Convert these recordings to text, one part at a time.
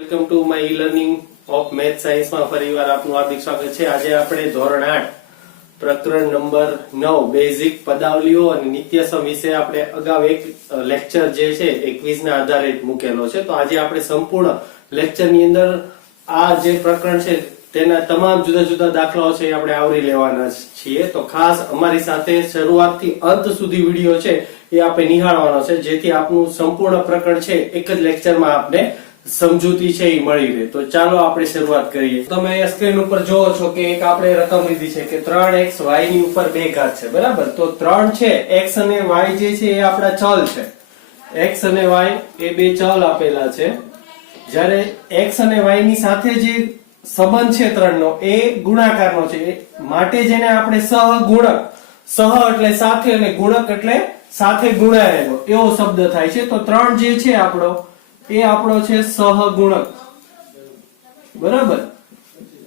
Welcome to my e learning of math science માં ફરીવાર આપનું હાર્દિક સ્વાગત છે। આજે આપણે ધોરણ 8 પ્રકરણ નંબર 9 બેઝિક પદાવલીઓ અને નિત્યસમ વિશે આપણે અગાઉ એક લેક્ચર જે છે એ ક્વિઝ ના આધારે મૂકેલો છે। તો આજે આપણે સંપૂર્ણ લેક્ચર ની અંદર આ જે પ્રકરણ છે તેના તમામ જુદા જુદા દાખલાઓ છે આપણે આવરી લેવાના છીએ। તો ખાસ અમારી સાથે શરૂઆતથી અંત સુધી વિડિયો છે એ આપણે નિહાળવાનો છે, જેથી આપનું સંપૂર્ણ પ્રકરણ છે એક જ લેક્ચરમાં આપણે સમજૂતી છે એ મળી રહે। તો ચાલો આપણે શરૂઆત કરીએ। તમે અહીંયા સ્ક્રીન ઉપર જોવો છો કે એક આપણે રકમ લીધી છે કે 3x y ની ઉપર 2 ઘાત છે, બરાબર। તો 3 છે, x અને y જે છે એ આપણા ચલ છે। x અને y એ બે ચલ આપેલા છે, જ્યારે x અને y ની સાથે જે સંબંધ છે 3 નો એ ગુણાકારનો છે, માટે જેને આપણે સહગુણક, સહ એટલે સાથે અને ગુણક એટલે સાથે ગુણાયેલો એવો શબ્દ થાય છે। તો 3 જે છે આપણો એ આપણો છે સહગુણક, બરાબર।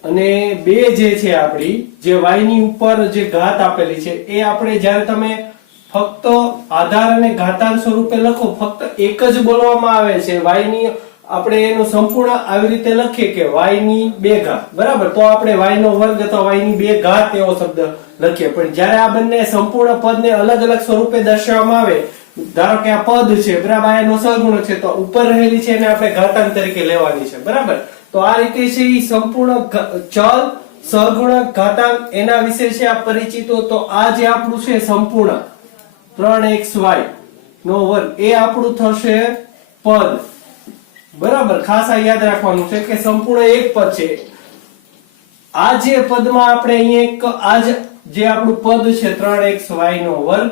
અને 2 જે છે આપણી જે y ની ઉપર જે ઘાત આપેલી છે એ આપણે જ્યારે તમે ફક્ત આધાર અને ઘાતાંક સ્વરૂપે લખો, ફક્ત એક જ બોલવામાં આવે છે y ની, આપણે એનું સંપૂર્ણ આવી રીતે લખીએ કે y ની 2 ઘાત, બરાબર। તો આપણે y નો વર્ગ અથવા y ની 2 ઘાત એવો શબ્દ લખીએ। પણ જ્યારે આ બંને સંપૂર્ણ પદને અલગ અલગ સ્વરૂપે દર્શાવવામાં આવે, ધારો કે આ પદ છે, બરાબર, એનો સહગુણક છે, તો ઉપર રહેલી છે એને આપણે ઘાતાંક તરીકે લેવાની છે, બરાબર। તો આ રીતે છે એ સંપૂર્ણ ચલ, સહગુણક, ઘાતાંક એના વિશે છે આ પરિચિતો। તો આ જે આપણું છે સંપૂર્ણ 3xy નો વર્ગ એ આપણું થશે પદ, બરાબર। ખાસ આ યાદ રાખવાનું છે કે સંપૂર્ણ એક પદ છે। આ જે પદમાં આપણે અહીંયા એક આ જે આપણું પદ છે 3xy નો વર્ગ,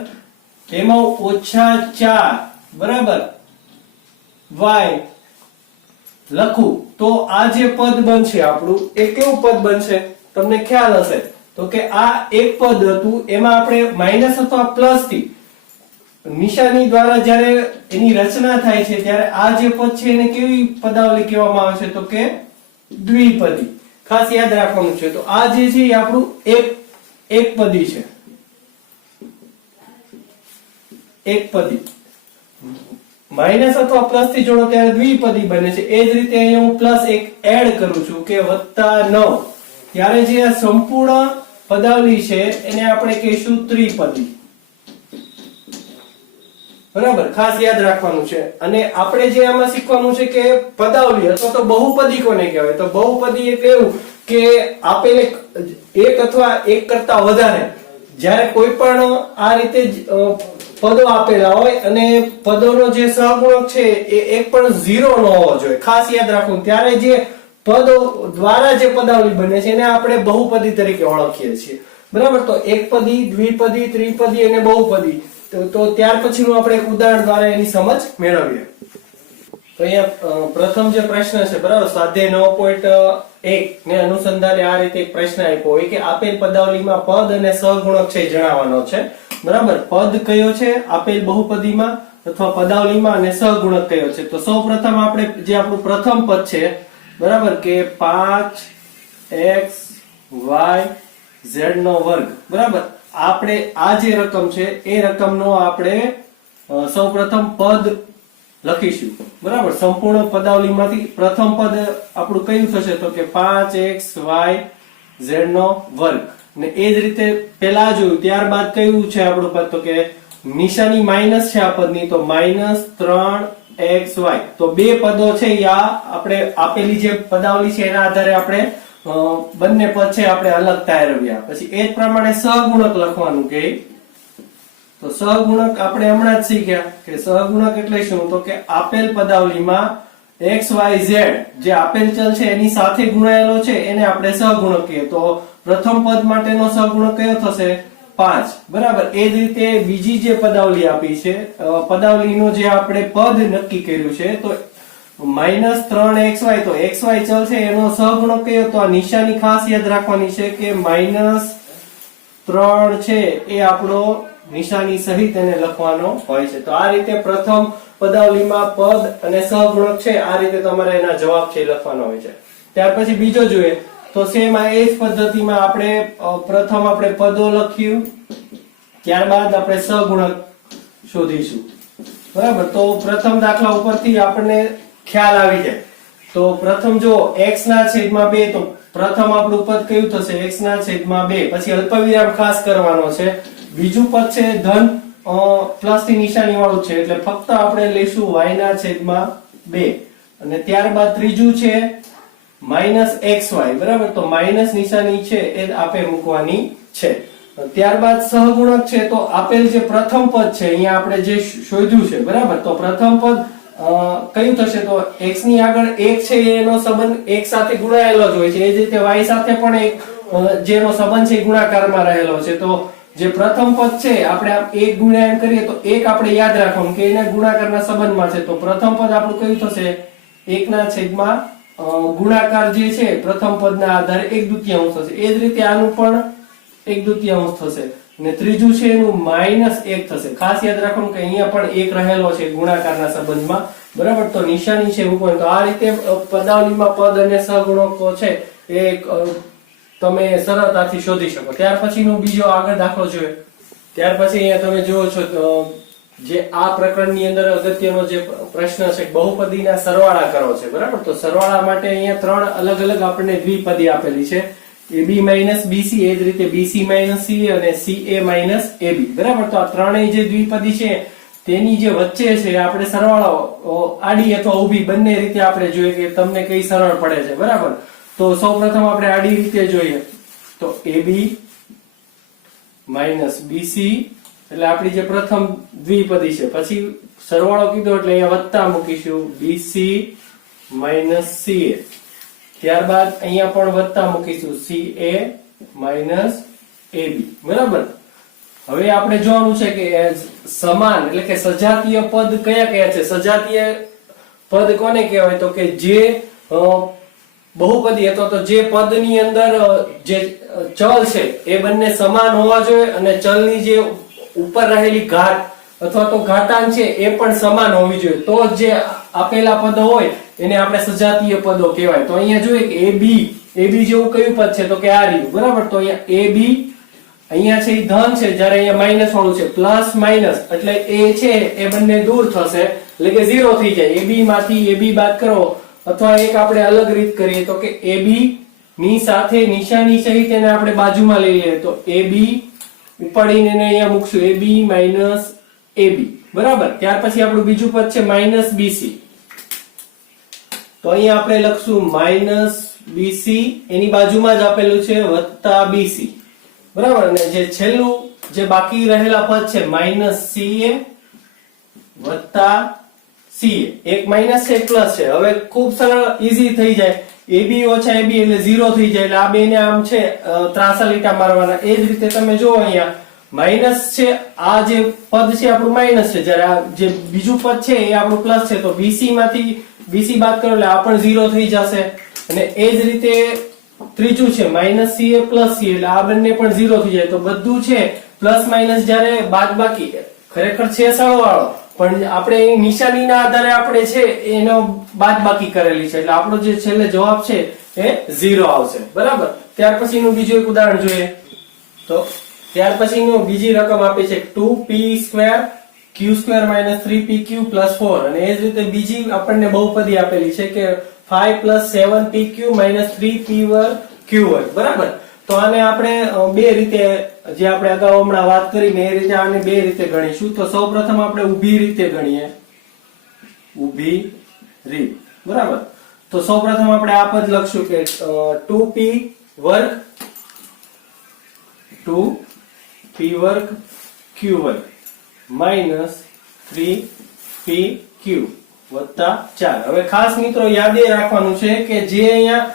એમાં -4, બરાબર, y લખું તો આ જે પદ બનશે આપણું એ કેવું પદ બનશે તમને ખ્યાલ હશે। તો કે આ એક પદ હતું, એમાં આપણે માઈનસ અથવા પ્લસ થી નિશાની દ્વારા જ્યારે એની રચના થાય છે ત્યારે આ જે પદ છે એને કેવી પદાવલી કહેવામાં આવે છે તો કે દ્વિપદી। ખાસ યાદ રાખવાનું છે। તો આ જે છે એ આપણું એક પદી છે, એક પદી, માઈનસ અથવા પ્લસ થી જોડો ત્યારે દ્વિપદી બને છે। એ જ રીતે અહીંયા હું પ્લસ 1 એડ કરું છું કે +9, ત્યારે જે આ સંપૂર્ણ પદાવલી છે એને આપણે કહીશું ત્રિપદી, બરાબર। ખાસ યાદ રાખવાનું છે। અને આપણે જે આમાં શીખવાનું છે કે પદાવલી અથવા તો બહુપદી કોને કહેવાય, તો બહુપદી એટલે એવું કે આપેલ એક અથવા એક કરતા વધારે જ્યારે કોઈ પણ આ રીતે પદો આપેલા હોય અને પદોનો જે સહગુણક છે એ એક પણ 0 ન હોવો જોઈએ, ખાસ યાદ રાખવું। ત્યારે જે પદો દ્વારા જે પદાવલી બને છે એને આપણે બહુપદી તરીકે ઓળખીએ છીએ, બરાબર। તો એકપદી, દ્વિપદી, ત્રિપદી અને બહુપદી। તો ત્યાર પછીનું આપણે એક ઉદાહરણ દ્વારા એની સમજ મેળવીએ। તો અહીંયા પ્રથમ જે પ્રશ્ન છે, બરાબર, સ્વાધ્યાય 9.1 ને અનુસંધાને આ રીતે એક પ્રશ્ન આપ્યો હોય કે આપેલ પદાવલીમાં પદ અને સહગુણક છે જણાવવાનો છે, બરાબર। પદ કયો છે આપેલ બહુપદીમાં અથવા પદાવલીમાં અને સહગુણક કયો છે। તો સૌપ્રથમ આપણે જે આપણું પ્રથમ પદ છે, બરાબર, કે 5xy z નો વર્ગ, બરાબર। આપણે આ જે રકમ છે એ રકમનો આપણે સૌપ્રથમ પદ લખીશું, બરાબર। સંપૂર્ણ પદાવલીમાંથી પ્રથમ પદ આપણું કયું થશે તો કે 5xy z નો વર્ગ। ને એ જ રીતે પહેલા જોયું, ત્યારબાદ કયું છે આપણું પદ તો કે નિશાની માઈનસ છે આ પદની, તો -3xy। તો બે પદો છે આ આપણે આપેલી જે પદાવલી છે એના આધારે આપણે બંને પદ છે આપણે અલગ તારવ્યા। પછી એ જ પ્રમાણે સહગુણક લખવાનું કે તો સહગુણક આપણે હમણાં જ શીખ્યા કે સહગુણક એટલે શું તો કે આપેલ પદાવલીમાં x y z જે આપેલ ચલ છે એની સાથે ગુણાયેલો છે એને આપણે સહગુણક કહીએ। તો પ્રથમ પદ માટેનો સહગુણક કયો થશે 5, બરાબર। એ જ રીતે બીજી જે પદાવલી આપી છે, પદાવલીનો જે આપણે પદ નક્કી કર્યું છે તો -3xy, તો xy ચલ છે એનો સહગુણક કયો તો આ નિશાની ખાસ યાદ રાખવાની છે કે -3 છે એ આપણો નિશાની સહિત એને લખવાનો હોય છે। તો આ રીતે પ્રથમ પદાવલીમાં પદ અને સહગુણક છે આ રીતે તમારે એના જવાબ છે લખવાનો હોય છે। ત્યાર પછી બીજો જોઈએ તો સેમ આ એ જ પદ્ધતિમાં આપણે પ્રથમ આપણે પદો લખ્યું, ત્યારબાદ આપણે સહગુણક શોધીશું, બરાબર। તો પ્રથમ દાખલા ઉપરથી આપણને ખ્યાલ આવી જાય તો પ્રથમ જો x ના છેદમાં 2, તો પ્રથમ આપણું પદ કયું થશે? x ના છેદમાં 2, પછી અલ્પવિરામ ખાસ કરવાનો છે. બીજું પદ છે ધન પ્લસ ની નિશાની વાળું છે, એટલે ફક્ત આપણે લઈશું y ના છેદમાં 2, અને ત્યારબાદ ત્રીજું છે -xy, બરાબર. તો માઈનસ નિશાની છે એ આપે મૂકવાની છે. ત્યારબાદ સહગુણક છે, તો આપેલ જે પ્રથમ પદ છે અહીંયા આપણે જે શોધ્યું છે, બરાબર. તો પ્રથમ પદ કયું થશે? તો x ની આગળ 1 છે એનો સંબંધ x સાથે ગુણાયેલો જ હોય છે, એ જ રીતે y સાથે પણ એક જેનો સંબંધ છે ગુણાકારમાં રહેલો છે. તો જે પ્રથમ પદ છે આપણે 1 ગુણ્યા એમ કરીએ તો 1 આપણે યાદ રાખવાનું કે એના ગુણાકારના સંબંધમાં છે. તો પ્રથમ પદ આપણું કયું થશે? 1 ના છેદમાં ગુણાકાર જે છે પ્રથમ પદના આધારે 1/2 થશે. એ જ રીતે આનું પણ 1/2 થશે, અને ત્રીજું છે એનું -1 થશે. ખાસ યાદ રાખવાનું કે અહીંયા પણ 1 રહેલો છે ગુણાકારના સંબંધમાં, બરાબર. તો નિશાની છે મૂકવાની. તો આ રીતે પદાવલીમાં પદ અને સહગુણકો છે એ તમે સરળતાથી શોધી શકો. ત્યાર પછીનો બીજો આગળ દાખલો જોઈએ. ત્યાર પછી અહીંયા તમે જુઓ છો જે આ પ્રકરણની અંદર અગત્યનો જે પ્રશ્ન છે બહુપદીના સરવાળા કરો છે, બરાબર. તો સરવાળા માટે અહીંયા 3 અલગ અલગ આપણને દ્વિપદી આપેલી છે, ab bc, એ જ રીતે bc ca અને ca ab, બરાબર. તો આ ત્રણેય જે દ્વિપદી છે તેની જે વચ્ચે છે આપણે સરવાળો આડી અથવા ઊભી બંને રીતે આપણે જોઈએ કે તમને કઈ સરળ પડે છે, બરાબર. તો સૌપ્રથમ આપણે આડી રીતે જોઈએ. તો ab bc એટલે આપણી જે પ્રથમ દ્વિપદી છે, પછી સરવાળો કીધો એટલે અહીંયા વત્તા મૂકીશું bc ca, ત્યારબાદ અહીંયા પણ વત્તા મૂકીશું ca ab, બરાબર. હવે આપણે જોવાનું છે કે સમાન એટલે કે સજાતીય પદ કયા કયા છે. સજાતીય પદ કોને કહેવાય? તો કે જે બહુપદી અથવા તો જે પદની અંદર જે ચલ છે એ બંને સમાન હોવા જોઈએ, અને ચલની જે ઉપર રહેલી ઘાત અથવા તો ઘાતાંક છે એ પણ સમાન હોવી જોઈએ, તો જે આપેલા પદો હોય એને આપણે સજાતીય પદો કહેવાય. તો અહીંયા જોઈએ કે ab જેવું કયું પદ છે? તો કે આ રહ્યું, બરાબર. તો અહીંયા ab અહીંયા છે એ ધન છે, જ્યારે અહીંયા માઈનસ વાળું છે, પ્લસ માઈનસ એટલે એ છે એ બંને દૂર થશે એટલે કે 0 થઈ જાય. ab માંથી ab બાદ કરો, અથવા એક આપણે અલગ રીત કરીએ તો કે ab ની સાથે નિશાની સહિત એને આપણે બાજુમાં લઈ લઈએ. તો ab ઉપાડીને એને અહીંયા મૂકશું ab બરાબર. ત્યાર પછી આપણું બીજું પદ છે bc, તો અહીંયા આપણે લખશું bc, એની બાજુમાં જ આપેલું છે +bc, બરાબર. અને જે છેલ્લું જે બાકી રહેલા પદ છે -ca એક માઈનસ છે એક પ્લસ છે. હવે ખૂબ સરળ ઈઝી થઈ જાય. ab ઓછા ab એટલે 0 થઈ જાય, એટલે આ બે ને આમ છે ત્રાંસા લીટા મારવાના. એ જ રીતે તમે જો અહીંયા માઈનસ છે, આ જે પદ છે આપણું માઈનસ છે, જ્યારે આ જે બીજું પદ છે એ આપણું પ્લસ છે. તો bc માંથી bc બાદ કરો એટલે આ પણ 0 થઈ જશે. અને એ જ રીતે ત્રીજું છે -ca + c, એટલે આ બંને પણ 0 થઈ જાય. તો બધું છે પ્લસ માઈનસ જ્યારે બાદબાકી ખરેખર છે સરવાળો, પણ આપણે નિશાનીના આધારે આપણે છે એનો બાદબાકી કરેલી છે, એટલે આપણો જે છેલ્લે જવાબ છે એ 0 આવશે, બરાબર. ત્યાર પછીનું બીજું એક ઉદાહરણ જોઈએ. તો ત્યાર પછીનું બીજી રકમ આપી છે 2p² q² - 3pq + 4, અને એ જ રીતે બીજી આપણને બહુપદી આપેલી છે કે 5 + 7pq - 3p², બરાબર. તો આને આપણે બે રીતે, જે આપણે અગાઉ હમણાં વાત કરીને એ રીતે આને બે રીતે ગણીશું. તો સૌપ્રથમ આપણે ઊભી રીતે ગણીએ, ઊભી રીત, બરાબર. તો સૌપ્રથમ આપણે આ પદ લખશું કે 2p² q² - 3pq + 4. હવે ખાસ મિત્રો યાદ એ રાખવાનું છે કે જે અહીંયા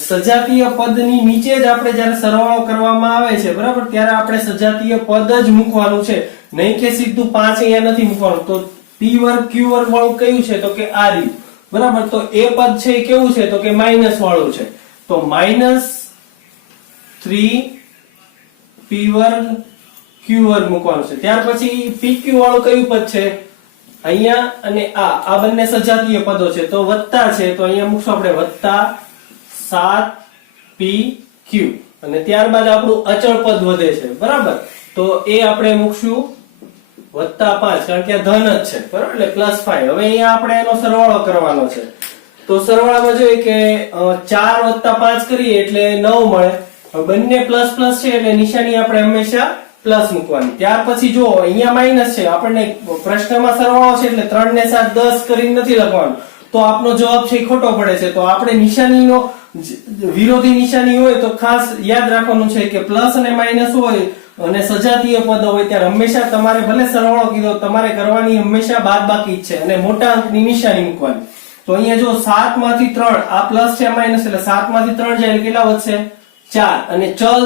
સજાતીય પદની નીચે જ આપણે જ્યારે સરવાળો કરવામાં આવે છે, બરાબર, ત્યારે આપણે સજાતીય પદ જ મૂકવાનું છે, નહીં કે સીધું 5 અહીંયા નથી મૂકવાનું. તો p² q² વાળું કયું છે? તો કે આ રહ્યું, બરાબર. તો એ પદ છે એ કેવું છે? તો કે માઈનસ વાળું છે. તો -3p² q² મૂકવાનું છે. ત્યાર પછી pq વાળું કયું પદ છે? અહીંયા અને આ બંને સજાતીય પદો છે, તો વત્તા છે, તો અહીંયા મૂકશું આપણે +7pq, અને ત્યારબાદ આપણું અચળ પદ વધે છે, બરાબર. તો એ આપણે મૂકશું +5, કારણ કે આ ધન જ છે, બરાબર, એટલે +5. હવે અહીંયા આપણે એનો સરવાળો કરવાનો છે. તો સરવાળામાં જોઈએ કે 4 + 5 કરીએ એટલે 9 મળે. હવે બંને પ્લસ પ્લસ છે એટલે નિશાની આપણે હંમેશા પ્લસ મૂકવાની. ત્યાર પછી જો અહીંયા માઈનસ છે, આપણને પ્રશ્નમાં સરવાળો છે એટલે 3 ને 7 10 કરીને નથી લખવાનું, તો આપનો જવાબ છે એ ખોટો પડે છે. તો આપણે નિશાનીનો વિરોધી નિશાની હોય તો ખાસ યાદ રાખવાનું છે કે પ્લસ અને માઈનસ હોય અને સજાતીય પદ હોય ત્યારે હંમેશા તમારે ભલે સરવાળો કીધો, તમારે કરવાની હંમેશા બાદબાકી જ છે અને મોટા અંકની નિશાની મૂકવાની. તો અહીંયા જો 7 માંથી 3 આ પ્લસ છે માઈનસ એટલે 7 માંથી 3 જાય એટલે કેટલા વધશે? 4. અને ચલ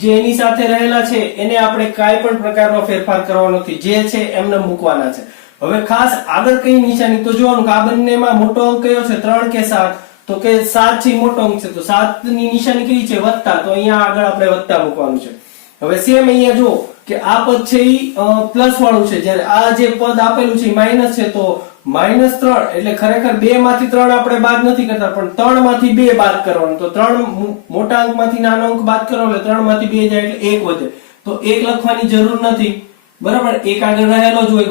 જે એની સાથે રહેલા છે એને આપણે કાંઈ પણ પ્રકારનો ફેરફાર કરવાનો નથી, જે છે એમને મૂકવાના છે. હવે ખાસ આગળ કઈ નિશાની તો જોવાનું કે આ બંનેમાં મોટો અંક કયો છે, 3 કે 7? તો કે 7 છે મોટો અંક છે, તો 7 ની નિશાની કઈ છે? વત્તા. તો અહીંયા આગળ આપણે વત્તા મૂકવાનું છે. હવે સેમ અહીંયા જો કે આ પદ છે ઈ પ્લસ વાળું છે, જ્યારે આ જે પદ આપેલું છે માઈનસ છે, તો -3 એટલે ખરેખર 2 માંથી 3 આપણે બાદ નથી કરતા, પણ 3 માંથી 2 બાદ કરવાનું. તો 3 મોટા અંકમાંથી નાનો અંક બાદ કરો એટલે 3 માંથી 2 જાય એટલે 1 વધે. તો 1 લખવાની જરૂર નથી, બરાબર? 1 આગળ રહેલો જ હોય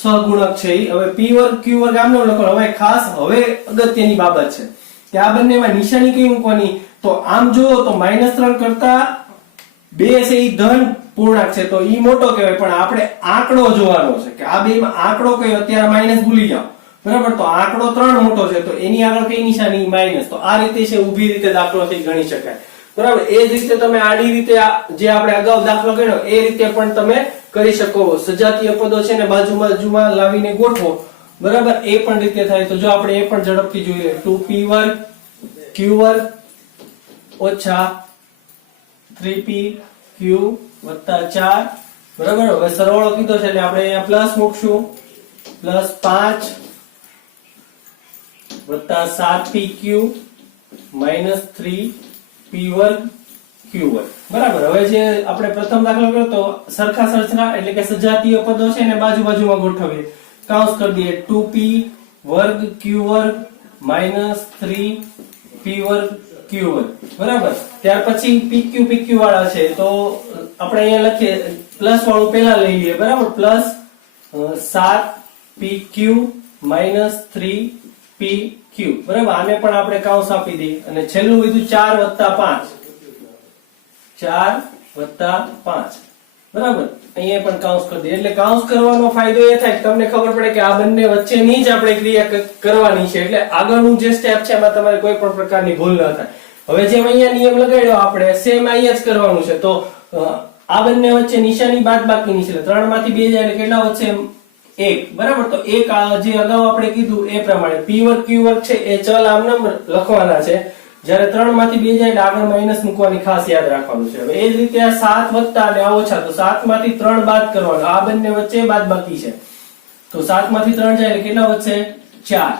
સહગુણક છે ઈ. હવે p વર્ગ q વર્ગ આમનો લખો. હવે ખાસ હવે અગત્યની બાબત છે કે આ બંનેમાં નિશાની કઈ મૂકવાની? તો આમ જુઓ તો -3 કરતા 2 છે ઈ ધન પૂર્ણાંક છે તો ઈ મોટો કહેવાય, પણ આપણે આંકડો જોવાનો છે કે આ બેમાં આંકડો કયો. અત્યારે માઈનસ ભૂલી જાઓ, બરાબર? તો આંકડો 3 મોટો છે તો એની આગળ કઈ નિશાની? માઈનસ. તો આ રીતે છે ઊભી રીતે દાખલોથી ગણી શકાય, બરાબર? એ જ રીતે તમે આડી રીતે જે આપણે અગાઉ દાખલો ગણ્યો એ રીતે પણ તમે કરી શકો. સજાતીય પદો છે ને બાજુમાં લાવીને ગોઠવો, બરાબર? એ પણ રીતે થાય. તો જો આપણે એ પણ ઝડપથી જોઈએ. 2p વર્ગ q વર્ગ ઓછા 3p q વત્તા 4, બરાબર? હવે સરવાળો કીધો છે એટલે આપણે અહીંયા પ્લસ મૂકશું. +5 વત્તા 7pq -3p વર્ગ q વર્ગ, બરાબર? હવે જે આપણે પ્રથમ દાખલો કર્યો તો સરખા એટલે કે સજાતીય પદો છે ને બાજુમાં ગોઠવીએ. કૌંસ કરી દઈએ. 2p વર્ગ q વર્ગ -3p વર્ગ q વર્ગ, બરાબર? ત્યાર પછી pq વાળા છે તો આપણે અહીંયા લખીએ પ્લસ વાળું પહેલા લઈ લઈએ, બરાબર? +7pq -3pq, બરાબર? આને પણ આપણે કૌંસ આપી દઈએ અને છેલ્લું કીધું 4 + 5, બરાબર? અહીંયા પણ કૌંસ કરી દઈએ. એટલે કૌંસ કરવાનો ફાયદો એ થાય કે તમને ખબર પડે કે આ બંને વચ્ચેની જ આપણે ક્રિયા કરવાની છે, એટલે આગળનું જે સ્ટેપ છે એમાં તમારે કોઈ પણ પ્રકારની ભૂલ ન થાય. હવે જેમ અહીંયા નિયમ લગાડ્યો આપણે સેમ અહીંયા જ કરવાનું છે. તો આ બંને વચ્ચે નિશાની બાદબાકીની છે, 3 માંથી 2 જાય એટલે કેટલા વધશે? 1, બરાબર? તો 1 જે અગાઉ આપણે કીધું એ પ્રમાણે p વર્ગ q વર્ગ છે એ ચલ આમનામ લખવાના છે, જ્યારે 3 માંથી 2 જાય એટલે આગળ માઈનસ મૂકવાની ખાસ યાદ રાખવાનું છે. હવે એ જ રીતે આ 7 વત્તા અને આ ઓછા, તો 7 માંથી 3 બાદ કરવાનો. આ બંને વચ્ચે બાદબાકી છે તો 7 માંથી 3 જાય એટલે કેટલા વધશે? 4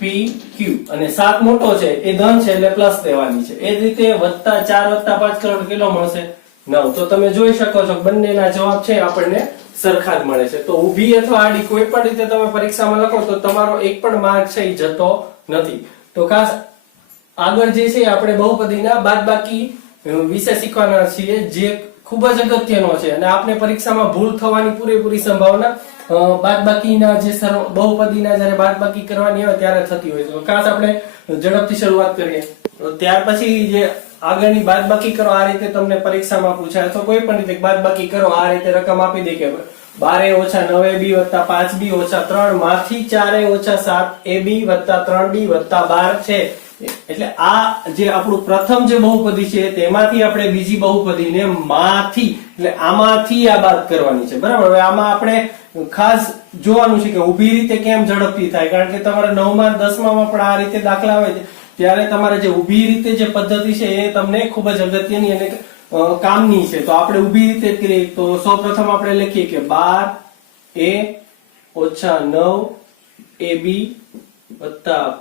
p q, અને 7 મોટો છે એ ધન છે એટલે પ્લસ દેવાની છે. એ જ રીતે વત્તા 4 વત્તા 5 કરો તો કેટલો મળશે? 9. તો તમે જોઈ શકો છો બંનેના જવાબ છે આપણને સરખા જ મળે છે. તો ઊભી અથવા આડી કોઈ પણ રીતે તમે પરીક્ષામાં લખો તો તમારો એક પણ માર્ક છે એ જતો નથી. તો ખાસ આગળ જે છે આપણે બહુપદીના બાદબાકી વિશે શીખવાના છીએ, જે ખૂબ જ અગત્યનો છે અને આપણે પરીક્ષામાં ભૂલ થવાની પૂરેપૂરી સંભાવના બાદબાકીના જે બહુપદીના જ્યારે બાદબાકી કરવાની હોય ત્યારે થતી હોય છે. તો ખાસ આપણે ઝડપથી શરૂઆત કરીએ. ત્યાર પછી જે આગળની બાદબાકી કરો આ રીતે તમને પરીક્ષામાં પૂછાય, તો કોઈ પણ રીતે બાદબાકી કરો આ રીતે રકમ આપી દે કે 12 - 9ab + 5b - 3 માંથી 4a - 7ab + 3b + 12 છે. એટલે આ જે આપણું પ્રથમ જે બહુપદી છે તેમાંથી આપણે બીજી બહુપદીને માંથી એટલે આમાંથી આ બાદ કરવાની છે, બરાબર? હવે આમાં આપણે ખાસ જોવાનું છે કે ઊભી રીતે કેમ ઝડપથી થાય, કારણ કે તમારે 9મા 10મામાં પણ આ રીતે દાખલા આવે છે ત્યારે તમારે જે ઊભી રીતે જે પદ્ધતિ છે એ તમને ખૂબ જ અગત્યની અને કામની છે. તો આપણે ઊભી રીતે કરીએ તો સૌપ્રથમ આપણે લખીએ કે 12a - 9ab +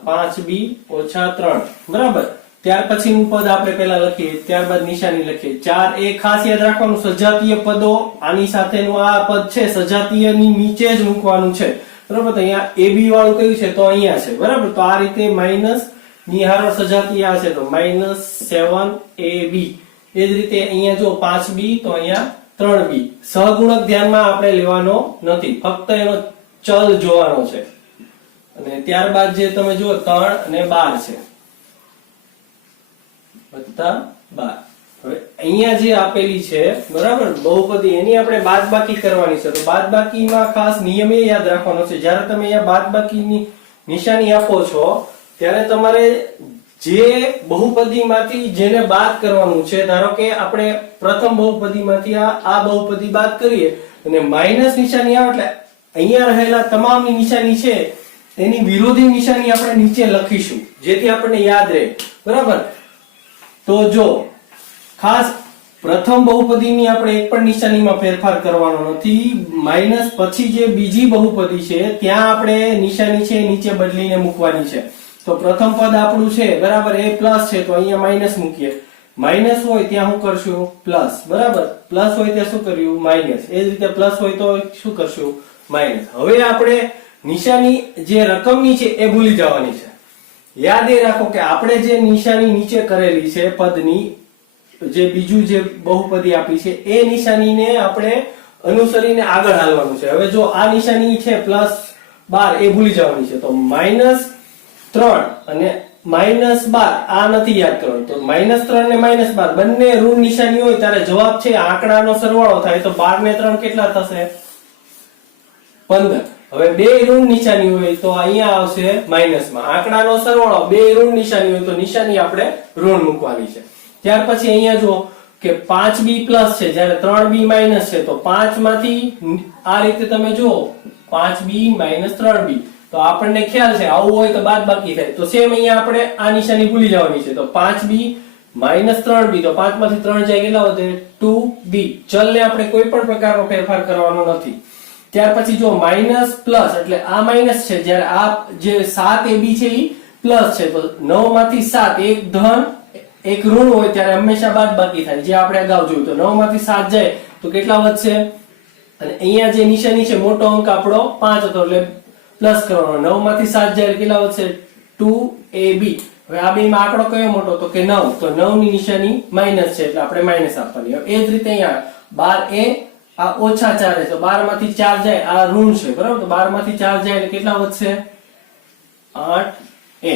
5b - 3, બરાબર? ત્યાર પછીનું પદ આપણે પહેલા લખીએ, ત્યારબાદ નિશાની લખીએ. 4 એ ખાસ યાદ રાખવાનું, સજાતીય પદો આની સાથેનું આ પદ છે સજાતીયની નીચે જ મૂકવાનું છે, બરાબર? તો અહીંયા ab વાળું કયું છે? તો અહીંયા છે, બરાબર? તો આ રીતે માઈનસ નિહારો સજાતીય છે તો -7ab. એ જ રીતે અહીંયા જો 5b તો અહીંયા 3b. સહગુણક ધ્યાનમાં આપણે લેવાનો નથી, ફક્ત એનો ચલ જોવાનો છે. અને ત્યારબાદ જે તમે જુઓ 3 અને 12 છે વત્તા 12. હવે અહીંયા જે આપેલી છે બરાબર બહુપદી એની આપણે બાદબાકી કરવાની છે. તો બાદબાકીમાં ખાસ નિયમ એ યાદ રાખવાનો છે, જ્યારે તમે અહીંયા બાદબાકીની નિશાની આપો છો ત્યારે તમારે જે બહુપદીમાંથી જેને બાદ કરવાનું છે, ધારો કે આપણે પ્રથમ બહુપદીમાંથી આ બહુપદી બાદ કરીએ અને માઇનસ નિશાની આવે એટલે અહીંયા રહેલા તમામની નિશાની છે એની વિરોધી નિશાની આપણે નીચે લખીશું જેથી આપણને યાદ રહે. બરાબર, તો જો ખાસ પ્રથમ બહુપદીની આપણે એક પણ નિશાનીમાં ફેરફાર કરવાનો નથી. માઇનસ પછી જે બીજી બહુપદી છે ત્યાં આપણે નિશાની છે નીચે બદલીને મૂકવાની છે. તો પ્રથમ પદ આપણું છે બરાબર એ પ્લસ છે તો અહીંયા માઇનસ મૂકીએ. માઇનસ હોય ત્યાં શું કરશું? પ્લસ. બરાબર, પ્લસ હોય ત્યાં શું કર્યું? માઇનસ. એ જ રીતે પ્લસ હોય તો શું કરશું? માઇનસ. હવે આપણે નિશાની જે રકમની છે એ ભૂલી જવાની છે. યાદ એ રાખો કે આપણે જે નિશાની નીચે કરેલી છે પદની, જે બીજું જે બહુપદી આપી છે એ નિશાનીને આપણે અનુસરીને આગળ હાલવાનું છે. હવે જો આ નિશાની છે +12 એ ભૂલી જવાની છે. તો -3 અને -12 આ નથી યાદ કરવાનું. તો -3 ને -12 બંને ઋણ નિશાની હોય ત્યારે જવાબ છે આંકડાનો સરવાળો થાય. તો 12 ને 3 કેટલા થશે? 15. હવે બે ઋણ નિશાની હોય તો અહીંયા આવશે માઇનસમાં. આંકડાનો સરવાળો બે ઋણ નિશાની હોય તો નિશાની આપણે ઋણ મૂકવાની છે. ત્યાર પછી અહીંયા જો કે 5b પ્લસ છે જ્યારે 3b માઇનસ છે. તો 5 માંથી આ રીતે તમે જુઓ 5b - 3b તો આપણને ખ્યાલ છે આવું હોય તો બાદબાકી થાય. તો સેમ અહીંયા આપણે આ નિશાની ભૂલી જવાની છે. તો 5b - 3b તો 5 માંથી 3 જાય કેટલા વધે? 2b. ચલને આપણે કોઈ પણ પ્રકારનો ફેરફાર કરવાનો નથી. ત્યાર પછી જો માઇનસ પ્લસ એટલે આ માઇનસ છે જ્યારે આ જે 7ab છે એ પ્લસ છે. તો 9 માંથી 7 એક ધન એક ઋણ હોય ત્યારે હંમેશા બાદબાકી થાય, જે આપણે અગાઉ જોયું. તો 9 માંથી 7 જાય તો કેટલા વધશે? અને અહીંયા જે નિશાની છે મોટો અંક આપણો 5 હતો એટલે પ્લસ કરવાનો. 9 માંથી 7 જાય કેટલા વધશે? 2ab. હવે આ બેમાં આંકડો કયો મોટો? તો કે 9. તો 9 ની નિશાની માઇનસ છે એટલે આપણે માઇનસ આપવાની. એ જ રીતે અહીંયા 12a આ ઓછા 4 છે તો 12 માંથી 4 જાય આ ઋણ છે. બરાબર, તો 12 માંથી 4 જાય એટલે કેટલા વધશે? 8a.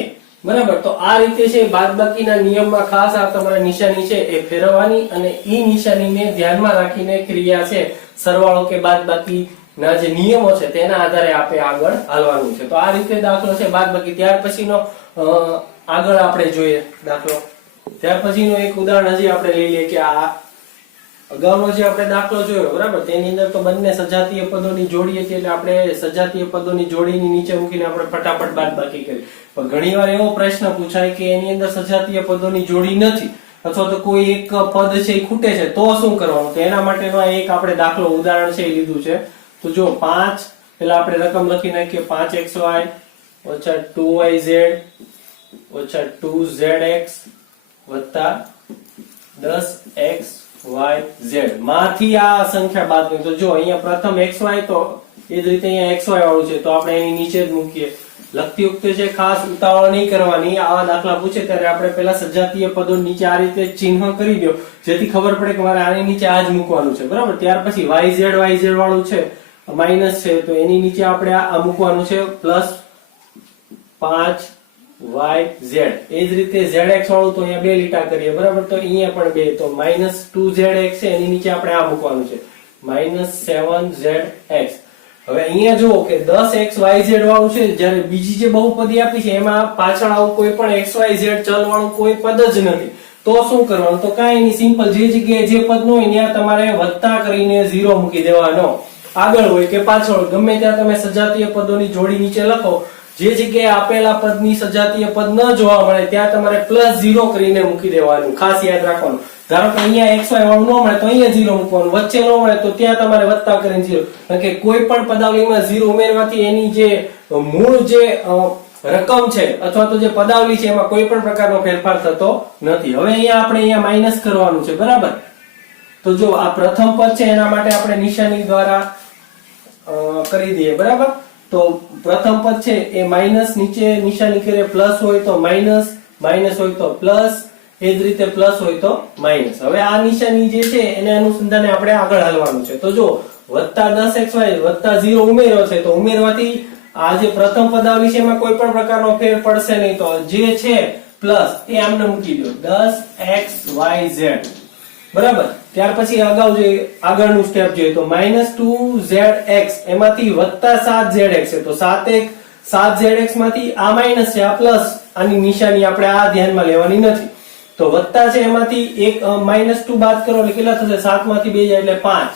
બરાબર, તો આ રીતે છે બાદબાકીના નિયમમાં ખાસ આ તમારે નિશાની છે એ ફેરવવાની અને ઈ નિશાનીને ધ્યાનમાં રાખીને ક્રિયા છે સરવાળો કે બાદબાકી ના જે નિયમો છે તેના આધારે આપણે આગળ હાલવાનું છે. તો આ રીતે દાખલો છે બાદબાકી. ત્યાર પછીનો આગળ આપણે જોઈએ દાખલો. ત્યાર પછીનો એક ઉદાહરણ હજી આપણે લઈ લઈએ કે આ અગાઉનો જે આપણે દાખલો જોયો બરાબર તેની અંદર તો બંને સજાતીય પદોની જોડી હતી એટલે આપણે સજાતીય પદોની જોડીની નીચે મૂકીને આપણે ફટાફટ બાદબાકી કરી. પણ ઘણીવાર એવો પ્રશ્ન પૂછાય કે એની અંદર સજાતીય પદોની જોડી નથી અથવા તો કોઈ એક પદ છે એ ખૂટે છે તો શું કરવાનું? તો એના માટેનો એક આપણે દાખલો ઉદાહરણ છે એ લીધું છે. તો જો 5 પેલા આપણે રકમ લખી નાખીએ 5xy - 2yz - 2zx વત્તા 10xyz માંથી આ સંખ્યા બાદ કરી. તો જો અહીંયા પ્રથમ xy તો એ જ રીતે અહીંયા xy વાળું છે તો આપણે એની નીચે જ મૂકીએ. લખતી વખતે છે ખાસ ઉતાવળ નહીં કરવાની. આવા દાખલા પૂછે ત્યારે આપણે પેલા સજાતીય પદો નીચે આ રીતે ચિહ્ન કરી દો જેથી ખબર પડે કે મારે આની નીચે આ જ મૂકવાનું છે. બરાબર, ત્યાર પછી yz વાળું છે માઇનસ છે તો એની નીચે આપણે આ મૂકવાનું છે +5yz. એ જ રીતે zx વાળું તો અહીંયા બે લીટા કરીએ. બરાબર, તો અહીંયા પણ બે તો -2zx છે એની નીચે આપણે આ મૂકવાનું છે -7zx. હવે અહીંયા જુઓ કે 10xyz વાળું છે જ્યારે બીજી જે બહુપદી આપી છે એમાં પાછળ આવું કોઈ પણ xyz ચલ વાળું કોઈ પદ જ નથી. તો શું કરવાનું? તો કાંઈ નહીં, સિમ્પલ જે જગ્યાએ જે પદ ન હોય ત્યાં તમારે વત્તા કરીને 0 મૂકી દેવાનો. આગળ હોય કે પાછળ ગમે ત્યાં તમે સજાતીય પદોની જોડી નીચે લખો. જે જગ્યાએ આપેલા પદની સજાતીય પદ ન જોવા મળે ત્યાં તમારે +0 કરીને મૂકી દેવાનું. ખાસ યાદ રાખવાનું. ધારો કે અહીંયા xy વાળું ન મળે તો અહીંયા 0 મૂકવાનું, વચ્ચે ન મળે તો ત્યાં તમારે વત્તા કરીને 0. કારણ કે કોઈ પણ પદાવલીમાં 0 ઉમેરવાથી એની જે મૂળ જે રકમ છે અથવા તો જે પદાવલી છે એમાં કોઈ પણ પ્રકારનો ફેરફાર થતો નથી. હવે અહીંયા આપણે અહીંયા માઇનસ કરવાનું છે. બરાબર, તો જો આ પ્રથમ પદ છે એના માટે આપણે નિશાની દ્વારા કરી દઈએ. બરાબર, તો પ્રથમ પદ છે એ માઇનસ નીચે નિશાની કરીએ, પ્લસ હોય તો માઇનસ, માઇનસ હોય તો પ્લસ, એ જ રીતે પ્લસ હોય તો માઇનસ. હવે આ નિશાની જે છે એને અનુસંધાને આપણે આગળ હાલવાનું છે. તો જો +10xy +0 ઉમેર્યો છે તો ઉમેરવાથી આ જે પ્રથમ પદાવલી છે એમાં કોઈ પણ પ્રકારનો ફેર પડશે નહીં, તો જે છે પ્લસ એ આમને મૂકી દો 10xyz, બરાબર. ત્યાર પછી આગળનું સ્ટેપ જોઈએ તો -2zx એમાંથી વત્તા 7zx છે, તો 7zx માંથી આ માઈનસ છે, આ પ્લસ, આની નિશાની આપણે આ ધ્યાનમાં લેવાની નથી. તો વત્તા છે એમાંથી એક -2 બાદ કરો એટલે કેટલા થશે? 7 માંથી 2 જાય એટલે 5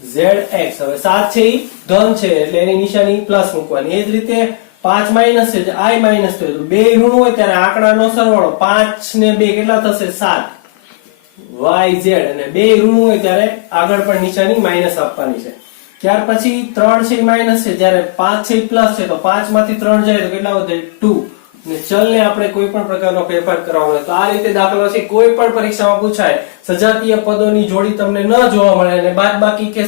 zx. હવે 7 છે એ ધન છે એટલે એની નિશાની પ્લસ મૂકવાની. એ જ રીતે 5 માઈનસ છે, i માઈનસ છે, તો બે ઋણ હોય ત્યારે આંકડાનો સરવાળો 5 ને 2 કેટલા થશે? 7 yz, અને બે ઋણ હોય ત્યારે આગળ પણ નિશાની માઈનસ આપવાની છે. ત્યાર પછી 3 છે માઈનસ છે, જ્યારે 5 છે પ્લસ છે, તો 5 માંથી 3 જાય તો કેટલા વધે? 2. ને ચલને આપણે કોઈ પણ પ્રકારનો ફેરફાર કરવાનો. તો આ રીતે દાખલો છે કોઈ પણ પરીક્ષામાં પૂછાય, સજાતીય પદોની જોડી તમને ન જોવા મળે અને બાદબાકી કે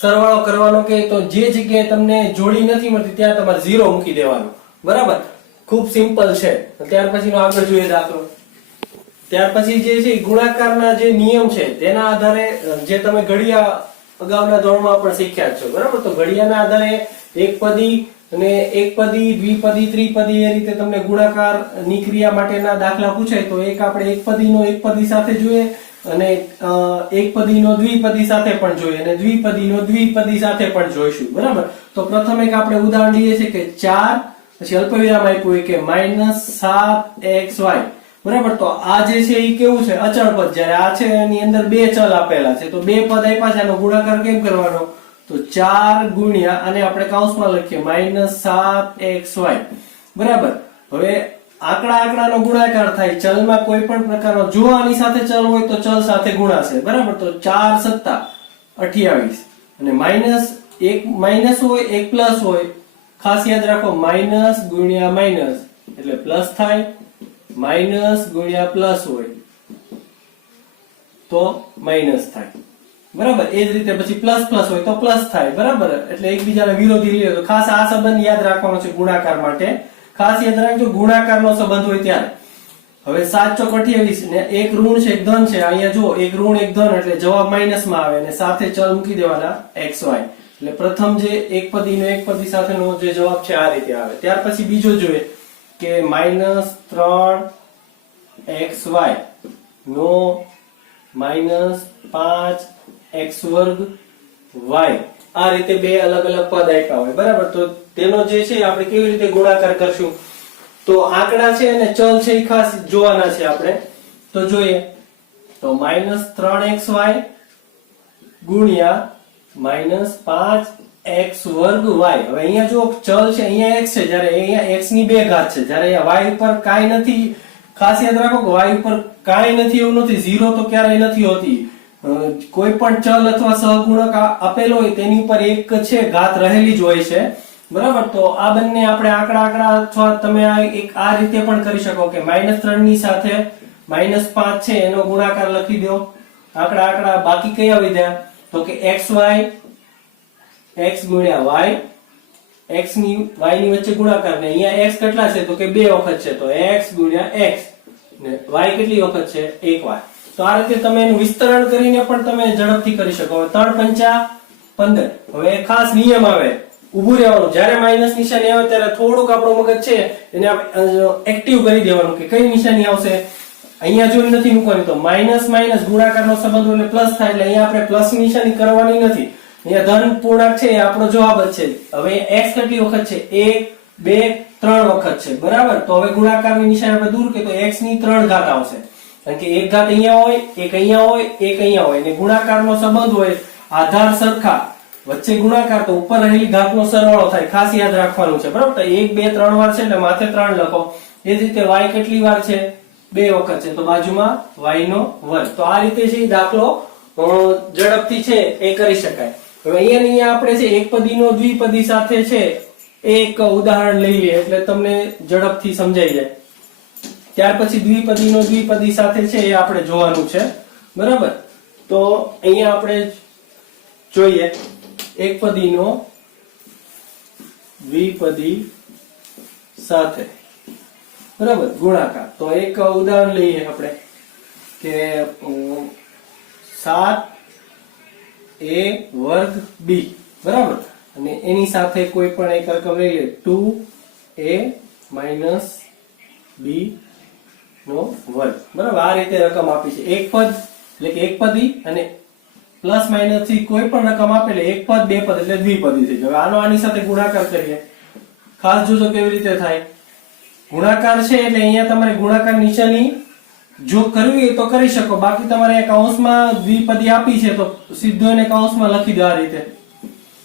સરવાળો કરવાનો કે તો જે જગ્યાએ તમને જોડી નથી મળતી ત્યાં તમારે 0 મૂકી દેવાનું, બરાબર. ખૂબ સિમ્પલ છે. ત્યાર પછીનો આગળ જોઈએ દાખલો. ત્યાર પછી જે છે ગુણાકારના જે નિયમ છે તેના આધારે જે તમે ઘડિયા અગાઉના ધોરણમાં પણ શીખ્યા છો, બરાબર. તો ઘડિયાના આધારે એકપદી અને એકપદી, દ્વિપદી, ત્રિપદી એ રીતે તમને ગુણાકારની ક્રિયા માટેના દાખલા પૂછાય તો એક આપણે એકપદીનો એકપદી સાથે જોઈએ અને એકપદીનો દ્વિપદી સાથે પણ જોઈએ અને દ્વિપદીનો દ્વિપદી સાથે પણ જોઈશું, બરાબર. તો પ્રથમ એક આપણે ઉદાહરણ લઈએ છીએ કે 4 પછી અલ્પવિરામ આપ્યું કે -7xy, બરાબર. તો આ જે છે એ કેવું છે? અચળ પદ. જ્યારે આ છે એની અંદર બે ચલ આપેલા છે, તો બે પદ આપ્યા છે, આનો ગુણાકાર કેમ કરવાનો? તો 4 ગુણ્યા અને આપણે કૌંસમાં લખીએ -7xy, બરાબર. હવે આંકડાનો ગુણાકાર થાય, ચલમાં કોઈ પણ પ્રકારનો, જો આની સાથે ચલ હોય તો ચલ સાથે ગુણાશે, બરાબર. તો 4 સત્તા 28 અને એક માઈનસ હોય એક પ્લસ હોય, ખાસ યાદ રાખો, માઈનસ ગુણ્યા માઈનસ એટલે પ્લસ થાય, માઈનસ ગુણ્યા પ્લસ હોય તો માઈનસ થાય, બરાબર. એ જ રીતે પછી પ્લસ પ્લસ હોય તો પ્લસ થાય, બરાબર. એટલે એકબીજાના વિરોધી લઈએ તો ખાસ આ સંબંધ યાદ રાખવાનો છે ગુણાકાર માટે. ખાસ યાદ રાખજો ગુણાકારનો સંબંધ હોય ત્યારે. હવે 7 ચોક 28 ને એક ઋણ છે એક ધન છે, અહીંયા જો એક ઋણ એક ધન એટલે જવાબ માઈનસ માં આવે અને સાથે ચલ મૂકી દેવાના xy. એટલે પ્રથમ જે એકપદીનો એકપદી સાથેનો જે જવાબ છે આ રીતે આવે. ત્યાર પછી બીજો જોઈએ કે -3xy નો -5x² y, આ રીતે બે અલગ અલગ પદ આપ્યા હોય, બરાબર. તો તેનો જે છે આપણે કેવી રીતે ગુણાકાર કરશું? તો આંકડા છે અને ચલ છે એ ખાસ જોવાના છે આપણે. તો જોઈએ તો -3xy ગુણ્યા -5x² y. હવે અહીંયા જો ચલ છે અહીંયા x છે, જ્યારે અહીંયા x ની 2 ઘાત છે, જ્યારે અહીંયા y ઉપર કાઈ નથી. ખાસ યાદ રાખો કે y ઉપર કાઈ નથી એવું નથી, 0 તો ક્યારેય નથી હોતી. કોઈ પણ ચલ અથવા સહગુણક આપેલો હોય તેની ઉપર એક છે ઘાત રહેલી જ હોય છે, બરાબર. તો આ બંને આપણે આંકડા અથવા તમે આ રીતે પણ કરી શકો કે -3 ની સાથે -5 છે એનો ગુણાકાર લખી દો. આંકડા બાકી કયા વધ્યા? તો કે xy x ગુણ્યા y, x ની y ની વચ્ચે ગુણાકાર, ને અહીંયા x કેટલા છે? તો કે 2 વખત છે, તો x ગુણ્યા x ને y કેટલી વખત છે? 1 વાર. તો આ રીતે તમે એનું વિસ્તરણ કરીને પણ તમે ઝડપથી કરી શકો. 3 પંચા 15. હવે ખાસ નિયમ આવે, ઊભું રહેવાનું. જ્યારે માઈનસ નિશાની આવે ત્યારે થોડુંક આપણું મગજ છે એને એક્ટિવ કરી દેવાનું કે કઈ નિશાની આવશે. અહીંયા જો નથી મૂકવાની તો માઈનસ માઈનસ ગુણાકારનો સંબંધ એટલે પ્લસ થાય, એટલે અહીંયા આપણે પ્લસ નિશાની કરવાની નથી. અહીંયા ધન પૂર્ણાંક છે એ આપણો જવાબ જ છે. હવે x કેટલી વખત છે? 1 2 3 વખત છે, બરાબર. તો હવે ગુણાકારની નિશાની આપણે દૂર કરીએ તો x ની 3 ઘાત આવશે, કારણ કે એક ઘાત અહીંયા હોય, એક અહીંયા હોય, એક અહીંયા હોય, અને ગુણાકારનો સંબંધ હોય આધાર સરખા, વચ્ચે ગુણાકાર તો ઉપર રહેલી ઘાતનો સરવાળો થાય. ખાસ યાદ રાખવાનું છે, બરાબર. તો 1 2 3 વાર છે એટલે માથે 3 લખો. એ જ રીતે y કેટલી વાર છે? 2 વખત છે, તો બાજુમાં y નો વર્ગ. તો આ રીતે છે દાખલો ઝડપથી છે એ કરી શકાય. હવે અહીંયા આપણે છે એકપદીનો દ્વિપદી સાથે છે એક ઉદાહરણ લઈ લઈએ એટલે તમને ઝડપથી સમજાઈ જાય. ત્યાર પછી દ્વિપદીનો દ્વિપદી સાથે છે એ આપણે જોવાનું છે, બરાબર. તો અહીંયા આપણે જોઈએ એકપદીનો દ્વિપદી સાથે, બરાબર, ગુણાકાર. તો એક ઉદાહરણ લઈએ આપણે કે 7a² b, બરાબર. અને એની સાથે કોઈ પણ એક રકમ લઈ લે 2a માઇનસ b નો વર્ગ, બરાબર. આ રીતે રકમ આપી છે. એક પદ એટલે કે એક પદી અને પ્લસ માઇનસ થી કોઈ પણ રકમ આપે એટલે એક પદ બે પદ એટલે દ્વિપદી થઈ જાય. હવે આનો આની સાથે ગુણાકાર કરીએ. ખાસ જોજો કેવી રીતે થાય. ગુણાકાર છે એટલે અહીંયા તમારે ગુણાકાર નિશાની જો કરવી હોય તો કરી શકો, બાકી તમારે કૌંસમાં દ્વિપદી આપી છે તો સીધો એને કૌંસમાં લખી દો આ રીતે,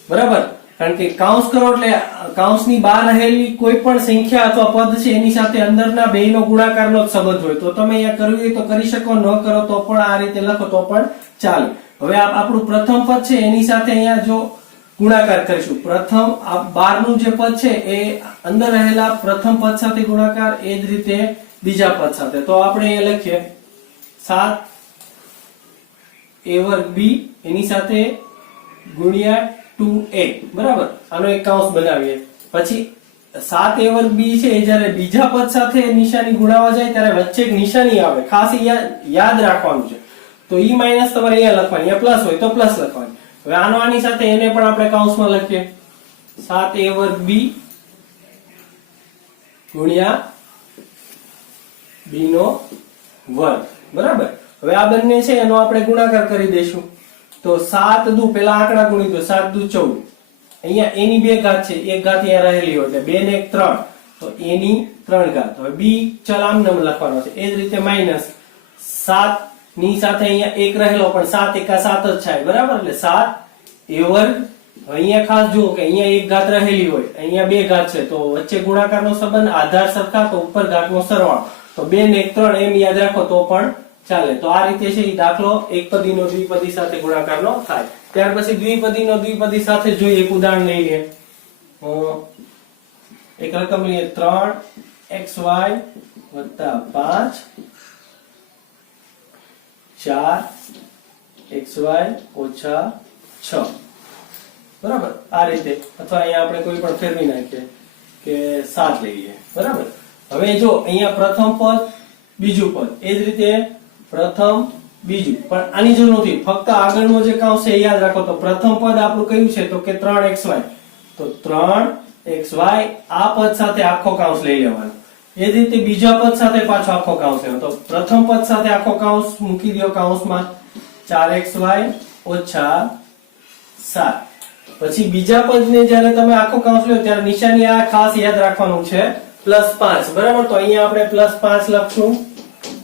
બરાબર. કારણ કે કૌંસ કરો એટલે કૌંસની બહાર રહેલી કોઈ પણ સંખ્યા અથવા પદ છે એની સાથે અંદરના બેયનો ગુણાકારનો જ સંબંધ હોય તો તમે અહીંયા કરવી હોય તો કરી શકો, ન કરો તો પણ આ રીતે લખો તો પણ ચાલે. હવે આપણું પ્રથમ પદ છે એની સાથે અહીંયા જો ગુણાકાર કરીશું, પ્રથમ આ બહારનું જે પદ છે એ અંદર રહેલા પ્રથમ પદ સાથે ગુણાકાર, એ જ રીતે બીજા પદ સાથે. તો આપણે અહીંયા લખીએ 7a વર્ગ b એની સાથે ગુણ્યા 2a, બરાબર. આનો એક કૌંસ બનાવીએ. પછી 7a વર્ગ b છે એ જ્યારે બીજા પદ સાથે નિશાની ગુણાવા જાય ત્યારે વચ્ચે એક નિશાની આવે, ખાસ યાદ રાખવાનું છે. તો e માઈનસ તમારે અહીંયા લખવાની, અહીંયા પ્લસ હોય તો પ્લસ લખવાની. હવે આનો આની સાથે એને પણ આપણે કૌંસમાં લખીએ 7a વર્ગ b ગુણ્યા b નો વર્ગ, બરાબર. હવે આ બંને છે એનો આપણે ગુણાકાર કરી દઈશું. તો 7 દુ પેલા આંકડા ગુણી દો, 7 દુ 14. અહીંયા a ની 2 ઘાત છે, એક ઘાત અહીંયા રહેલી હોય એટલે 2 ને 1 3, તો a ની 3 ઘાત. હવે b ચલ આમ નામ લખવાનો છે. એ જ રીતે માઈનસ 7 ની સાથે અહીંયા 1 રહેલો પણ 7 એકા 7 જ થાય, બરાબર. એટલે 7a વર્ગ. અહીંયા ખાસ જુઓ કે અહીંયા એક ઘાત રહેલી હોય, અહીંયા 2 ઘાત છે તો વચ્ચે ગુણાકારનો સંબંધ આધાર સરખા તો ઉપર ઘાતનો સરવાળો, તો 2 ને 1 3 એમ યાદ રાખો તો પણ ચાલે. તો આ રીતે છે એ દાખલો એકપદીનો દ્વિપદી સાથે ગુણાકારનો થાય. ત્યાર પછી દ્વિપદીનો દ્વિપદી સાથે જોઈએ એક ઉદાહરણ લઈએ. એક રકમ લઈએ 3xy + 5 4xy - 6, બરાબર. આ રીતે. અથવા અહીંયા આપણે કોઈ પણ ફેરવી નાખીએ કે 7 લઈએ, બરાબર. હવે જો અહીંયા પ્રથમ પદ બીજું પદ, એ જ રીતે પ્રથમ બીજું, પણ આની જરૂર નથી. ફક્ત આગળનો જે કૌંસ છે એ યાદ રાખો. તો પ્રથમ પદ આપણું કયું છે તો કે 3xy, તો 3xy આ પદ સાથે આખો કૌંસ લઈ લેવાનો. એ જ રીતે બીજા પદ સાથે પાછો આખો કૌંસ લેવાનો. તો પ્રથમ પદ સાથે આખો કૌંસ મૂકી દો કૌંસમાં 4xy - 7. પછી બીજા પદને જ્યારે તમે આખો કૌંસ લો ત્યારે નિશાની આ ખાસ યાદ રાખવાનું છે +5, બરાબર. તો અહીંયા આપણે +5 લખશું.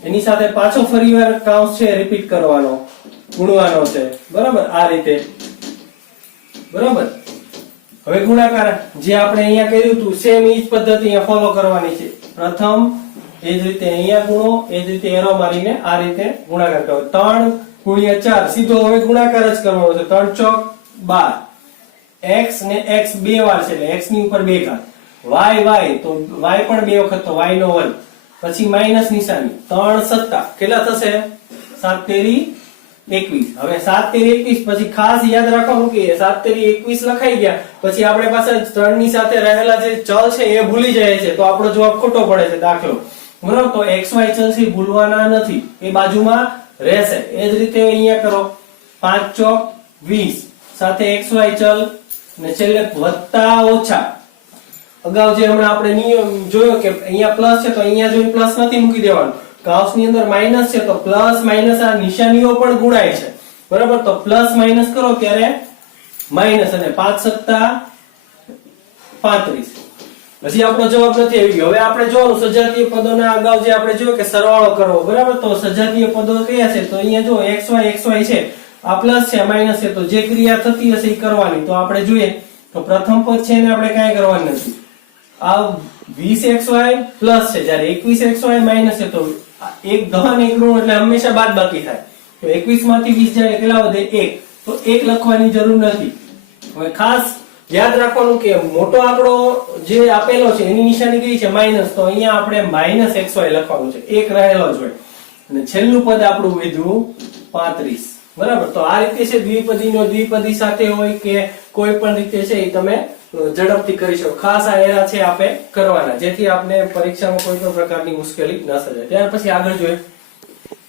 એની સાથે પાછો ફરીવાર કૌંસ છે રિપીટ કરવાનો, ગુણવાનો છે, બરાબર. આ રીતે, બરાબર. હવે ગુણાકાર જે આપણે અહીંયા કર્યું હતું સેમ ઈ જ પદ્ધતિ અહીંયા ફોલો કરવાની છે. પ્રથમ એ જ રીતે અહીંયા ગુણો, એ જ રીતે એરો મારીને આ રીતે ગુણાકાર કરો. 3 × 4 સીધો હવે ગુણાકાર જ કરવાનો છે. 3 ચોક 12. x ને x બે વાર છે એટલે x ની ઉપર 2 ઘાત. y તો y પણ 2 વખત તો y નો વર્ગ. પછી માઈનસ નિશાની. 3 સત્તા કેટલા થશે? 7 તેરી 21. હવે 7 તેરી 21 પછી ખાસ યાદ રાખવાનું કે 7 તેરી 21 લખાઈ ગયા પછી આપણે પાસે 3 ની સાથે રહેલા જે ચલ છે એ ભૂલી જાય છે તો આપણો જવાબ ખોટો પડે છે દાખલો, બરાબર. તો xy ચલ છે ભૂલવાના નથી, એ બાજુમાં રહેશે. એ જ રીતે અહીંયા કરો 5 ચોક 20 સાથે xy ચલ ને છેલ્લે વત્તા ઓછા. અગાઉ જે હમણાં આપણે નિયમ જોયો કે અહીંયા પ્લસ છે તો અહીંયા જોઈને પ્લસ નથી મૂકી દેવાનું. કૌંસની અંદર માઈનસ છે તો પ્લસ માઈનસ આ નિશાનીઓ પણ ગુણાય છે, બરાબર. તો પ્લસ માઈનસ કરો ત્યારે માઈનસ અને 5 સત્તા 35. પછી આપણો જવાબ નથી આવી ગયો. હવે આપણે જોવાનું સજાતીય પદોના અગાઉ જે આપણે જોયું કે સરવાળો કરવો, બરાબર. તો સજાતીય પદો કયા છે તો અહીંયા જો xy છે, આ પ્લસ છે માઈનસ છે તો જે ક્રિયા થતી હશે એ કરવાની. તો આપણે જોઈએ તો પ્રથમ પદ છે એને આપણે કાંઈ કરવાનું નથી. આ 20xy પ્લસ છે જ્યારે 21xy માઈનસ છે તો એક ધન એક ઋણ એટલે હંમેશા બાદબાકી થાય. તો 21 માંથી 20 જાય કેટલા વધે? 1. તો 1 લખવાની જરૂર નથી. હવે ખાસ યાદ રાખવાનું કે મોટો આંકડો જે આપેલો છે એની નિશાની કઈ છે? માઈનસ. તો અહીંયા આપણે -xy લખવાનું છે, 1 રહેલો જ હોય. અને છેલ્લું પદ આપણું વધ્યું 35, બરાબર. તો આ રીતે છે દ્વિપદીનો દ્વિપદી સાથે હોય કે કોઈ પણ રીતે છે એ તમે ઝડપથી કરી શકો. ખાસ આ એરા છે આપણે કરવાના જેથી આપણે પરીક્ષામાં કોઈ પણ પ્રકારની મુશ્કેલી ન સર્જાય. ત્યાર પછી આગળ જોઈએ.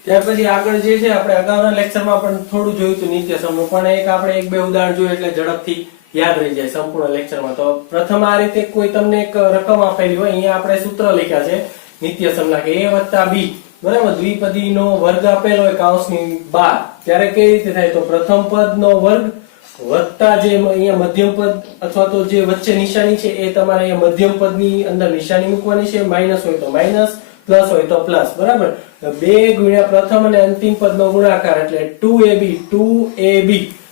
ત્યાર પછી આગળ જે છે આપણે અગાઉના લેક્ચરમાં પણ થોડું જોયું હતું નિત્યસમનું, પણ એક બે ઉદાહરણ જોયું એટલે ઝડપથી યાદ રહી જાય સંપૂર્ણ લેક્ચરમાં. તો પ્રથમ આ રીતે કોઈ તમને એક રકમ આપેલી હોય, અહીંયા આપણે સૂત્ર લખ્યા છે નિત્યસમના કે a વત્તા b, બરાબર, દ્વિપદીનો વર્ગ આપેલો હોય કૌંસની બહાર, ત્યારે કેવી રીતે થાય? તો પ્રથમ પદનો વર્ગ વત્તા જે અહીંયા મધ્યમ પદ અથવા તો જે વચ્ચે નિશાની છે એ તમારે અહીંયા મધ્યમ પદની અંદર નિશાની મૂકવાની છે. માઇનસ હોય તો માઇનસ, પ્લસ હોય તો પ્લસ, બરાબર. 2 ગુણ્યા પ્રથમ અને અંતિમ પદનો ગુણાકાર એટલે 2ab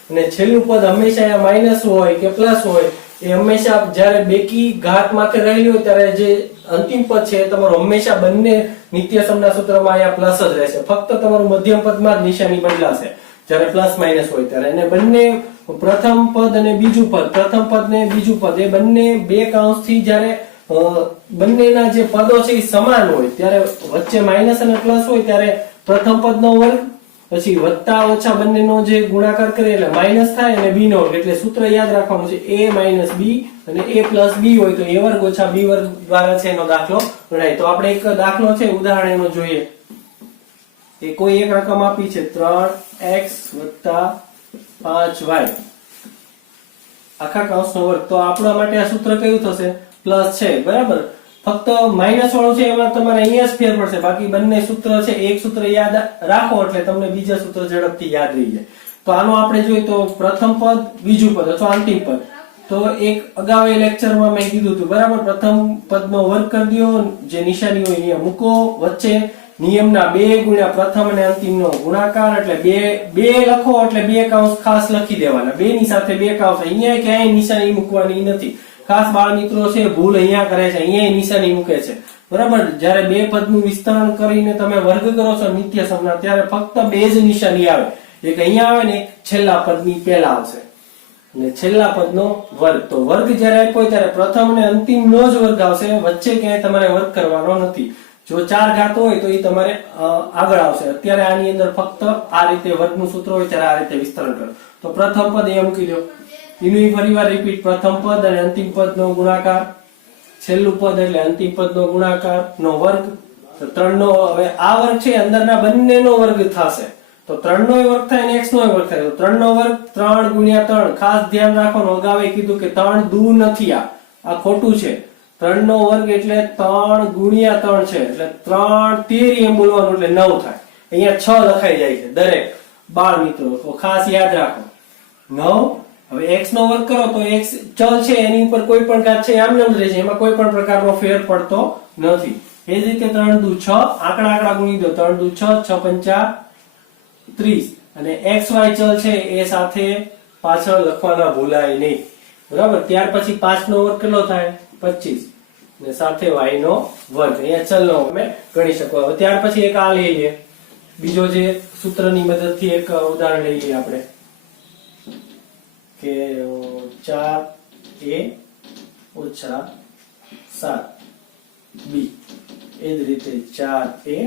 અને છેલ્લું પદ હંમેશા અહીંયા માઇનસ હોય કે પ્લસ હોય એ હંમેશા જ્યારે બેકી ઘાત માથે રહેલી હોય ત્યારે જે અંતિમ પદ છે એ તમારું હંમેશા બંને નિત્યસમના સૂત્રમાં અહીંયા પ્લસ જ રહેશે. ફક્ત તમારું મધ્યમ પદમાં જ નિશાની બદલાશે જ્યારે પ્લસ માઇનસ હોય ત્યારે. અને બંને પ્રથમ પદ અને બીજું પદ, પ્રથમ પદ ને બીજું પદ એ બંને બે કૌંસથી જ્યારે બંનેના જે પદો છે એ સમાન હોય ત્યારે વચ્ચે માઇનસ અને પ્લસ હોય ત્યારે પ્રથમ પદનો વર્ગ પછી વત્તા ઓછા બંનેનો જે ગુણાકાર કરે એટલે માઇનસ થાય અને b નો વર્ગ. એટલે સૂત્ર યાદ રાખવાનું છે a માઇનસ b અને a પ્લસ b હોય તો a વર્ગ ઓછા b વર્ગ દ્વારા છે એનો દાખલો ગણાય. તો આપણે એક દાખલો છે ઉદાહરણ એનો જોઈએ. એ કોઈ એક રકમ આપી છે 3x + 5y આખા કૌંસનો વર્ગ. તો આપણા માટે આ સૂત્ર કયું થશે? પ્લસ છે, બરાબર. ફક્ત માઇનસ વાળું છે એમાં તમારે અહીંયા જ ફેર પડશે, બાકી બંને સૂત્ર છે એક સૂત્ર યાદ રાખો એટલે તમને બીજા સૂત્ર ઝડપથી યાદ રહી જાય. તો આનો આપણે જોઈએ તો પ્રથમ પદ, બીજું પદ અથવા અંતિમ પદ. તો એક અગાઉ લેક્ચરમાં મેં કીધું હતું, બરાબર, પ્રથમ પદનો વર્ગ કરી દો, જે નિશાની હોય અહીંયા મૂકો, વચ્ચે નિયમના 2 ગુણ્યા પ્રથમ અને અંતિમનો ગુણાકાર એટલે 2 લખો એટલે 2 કૌંસ ખાસ લખી દેવાના. 2 ની સાથે 2 કૌંસ, અહીંયા ક્યાંય નિશાની મૂકવાની નથી. ખાસ બાળ મિત્રો છે ભૂલ અહીંયા કરે છે, અહીંયા નિશાની મૂકે છે, બરાબર. જ્યારે 2 પદનું વિસ્તરણ કરીને તમે વર્ગ કરો છો નિત્યસમના ત્યારે ફક્ત 2 જ નિશાની આવે. એક અહીંયા આવે ને એક છેલ્લા પદની પહેલા આવશે અને છેલ્લા પદનો વર્ગ. તો વર્ગ જ્યારે આપ્યો હોય ત્યારે પ્રથમ અને અંતિમનો જ વર્ગ આવશે, વચ્ચે ક્યાંય તમારે વર્ગ કરવાનો નથી. જો 4 ઘાત હોય તો એ તમારે આગળ આવશે. અત્યારે આની અંદર ફક્ત આ રીતે વર્ગનું સૂત્ર હોય ત્યારે આ રીતે વિસ્તરણ કરો. તો પ્રથમ પદ એ મૂકી દો, એનું ફરીવાર રિપીટ, પ્રથમ પદ અને અંતિમ પદનો ગુણાકાર, છેલ્લું પદ એટલે અંતિમ પદનો ગુણાકાર નો વર્ગ. તો 3 નો હવે આ વર્ગ છે અંદરના બંનેનો વર્ગ થશે. તો 3 નો વર્ગ થાય અને x નો વર્ગ થાય. તો 3 નો વર્ગ 3 ગુણ્યા 3. ખાસ ધ્યાન રાખવાનું, અગાઉ કીધું કે 3 દૂર નથી, આ ખોટું છે. 3 નો વર્ગ એટલે 3 ગુણ્યા 3 છે એટલે 3 13 એમ બોલવાનું એટલે 9 થાય. અહીંયા 6 લખાઈ જાય છે દરેક બાળ મિત્રો, તો ખાસ યાદ રાખો 9. હવે x નો વર્ગ કરો તો x ચલ છે એની ઉપર કોઈ પણ ઘાત છે આમ જ રહે છે, એમાં કોઈ પણ પ્રકારનો ફેર પડતો નથી. એ જ રીતે 3 દુ 6, આંકડા ગુણી દો, 3 દુ 6, 6 પંચા 30 અને xy ચલ છે એ સાથે પાછળ લખવાના ભૂલાય નહીં, બરાબર. ત્યાર પછી 5 નો વર્ગ કેટલો થાય? 25 અને સાથે y નો વર્ગ. અહીંયા ચલનો અમે ગણી શકો. હવે ત્યાર પછી એક આ લઈ લઈએ, બીજો જે સૂત્રની મદદથી એક ઉદાહરણ લઈ લઈએ આપણે કે 4a ઓછા 7b. એ જ રીતે 4a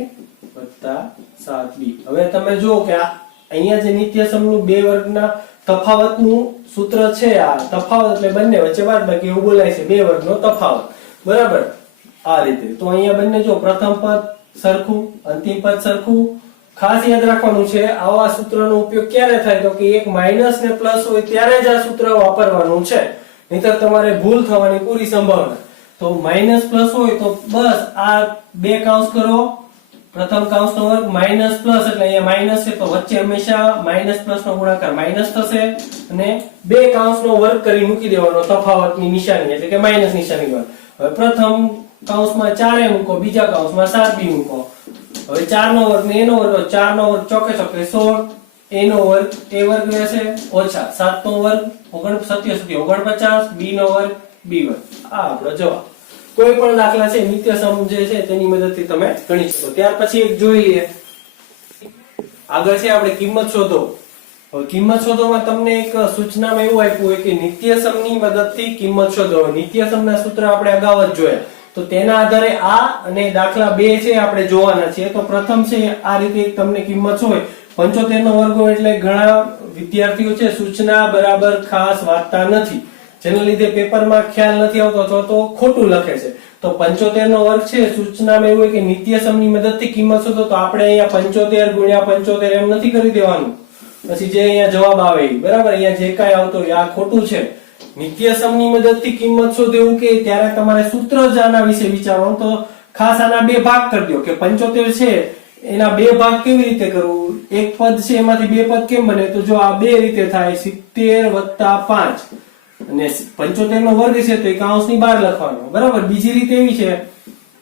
વત્તા 7b. હવે તમે જુઓ કે અહીંયા જે નિત્યસમનું 2 વર્ગના તફાવતનું સૂત્ર છે, આ તફાવત એટલે બંને વચ્ચે બાદબાકી એવું બોલાય છે, 2 વર્ગનો તફાવત, બરાબર. આ રીતે તો અહીંયા બંને જો પ્રથમ પદ સરખું, અંતિમ પદ સરખું. ખાસ યાદ રાખવાનું છે આવા સૂત્રનો ઉપયોગ ક્યારે થાય તો કે એક માઇનસ ને પ્લસ હોય ત્યારે જ આ સૂત્ર વાપરવાનું છે, નહીંતર તમારે ભૂલ થવાની પૂરી સંભાવના. તો માઇનસ પ્લસ હોય તો બસ આ 2 કૌંસ કરો, પ્રથમ કૌંસનો વર્ગ માઇનસ પ્લસ એટલે અહીંયા માઇનસ છે તો વચ્ચે હંમેશા માઇનસ પ્લસ નો ગુણાકાર માઇનસ થશે અને 2 કૌંસનો વર્ગ કરી મૂકી દેવાનો તફાવતની નિશાની એટલે કે માઇનસ નિશાની વર્ગ. હવે પ્રથમ કૌંસમાં 4a મૂકો, બીજા કૌંસમાં 7b મૂકો. હવે 4 નો વર્ગ ને a નો વર્ગ, 4 નો વર્ગ ચોકે ચોકે 16, a નો વર્ગ a વર્ગ રહેશે ઓછા 7 નો વર્ગ 49 b નો વર્ગ b વર્ગ. આ આપણો જવાબ. કોઈ પણ દાખલા છે નિત્યસમ જે છે તેની મદદથી તમે ગણી શકો. ત્યાર પછી એક જોઈ લઈએ, આગળ છે આપણે કિંમત શોધો. હવે કિંમત શોધોમાં તમને એક સૂચનામાં એવું આપ્યું હોય કે નિત્યસમની મદદથી કિંમત શોધો. નિત્યસમના સૂત્ર આપણે અગાઉ જ જોયા, તો તેના આધારે આ અને દાખલા 2 છે આપણે જોવાના છે. તો પ્રથમ છે આ રીતે તમને કિંમત હોય 75 નો વર્ગ એટલે ઘણા વિદ્યાર્થીઓ છે સૂચના બરાબર ખાસ વાંચતા નથી, જેના લીધે પેપરમાં ખ્યાલ નથી આવતો અથવા તો ખોટું લખે છે. તો 75 નો વર્ગ છે સૂચનામાં એવું હોય કે નિત્યસમની મદદથી કિંમત શોધો, તો આપણે અહીંયા 75 ગુણ્યા 75 એમ નથી કરી દેવાનું, પછી જે અહીંયા જવાબ આવે બરાબર, અહીંયા જે કાંઈ આવતો આ ખોટું છે. નિત્યસમની મદદથી કિંમત શોધવું કે ત્યારે તમારે સૂત્ર જ આના વિશે વિચારવાનું. તો ખાસ આના બે ભાગ કરી દો કે 75 છે એના બે ભાગ કેવી રીતે કરવું. એક પદ છે એમાંથી બે પદ કેમ બને, તો જો આ બે રીતે થાય 70 + 5 અને 75 નો વર્ગ છે તો એ કૌંસની બહાર લખવાનો. બરાબર. બીજી રીત એવી છે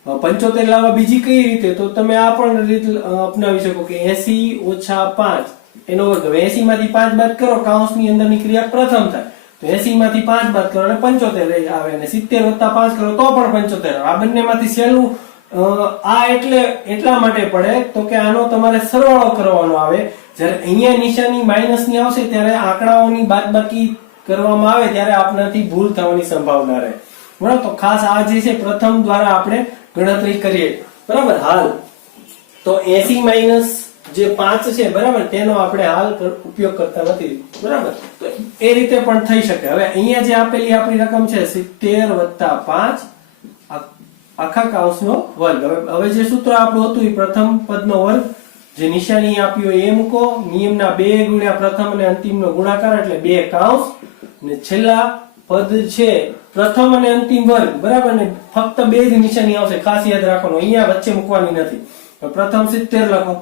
75 લાવવા બીજી કઈ રીતે, તો તમે આ પણ રીત અપનાવી શકો કે 80 - 5 એનો વર્ગ. હવે 80 માંથી 5 બાદ કરો, કૌંસની અંદરની ક્રિયા પ્રથમ થાય તો 80 માંથી 5 બાદ કરો અને 75 આવે અને 70 + 5 કરો તો પણ 75 આવે. આ બંનેમાંથી સહેલું આ એટલા માટે પડે તો કે આનો તમારે સરવાળો કરવાનો આવે. જ્યારે અહીંયા નિશાની માઈનસ ની આવશે ત્યારે આંકડાઓની બાદબાકી કરવામાં આવે ત્યારે આપણાથી ભૂલ થવાની સંભાવના રહે. બરાબર. તો ખાસ આ જે છે પ્રથમ દ્વારા આપણે ગણતરી કરીએ. બરાબર. હાલ તો 80 - જે 5 છે બરાબર તેનો આપણે હાલ ઉપયોગ કરતા નથી. બરાબર. તો એ રીતે પણ થઈ શકે. હવે અહીંયા જે આપેલી આપણી રકમ છે 70 + 5 આખા કૌંસનો વર્ગ. હવે જે સૂત્ર આપણું હતું એ પ્રથમ પદનો વર્ગ, જે નિશાની આપ્યો એ મૂકો, નિયમના 2 ગુણ્યા પ્રથમ અને અંતિમનો ગુણાકાર એટલે 2 કૌંસ અને છેલ્લા પદ છે પ્રથમ અને અંતિમ વર્ગ. બરાબર ને ફક્ત બે જ નિશાની આવશે, ખાસ યાદ રાખવાનું, અહીંયા વચ્ચે મૂકવાની નથી. પ્રથમ 70 લખો,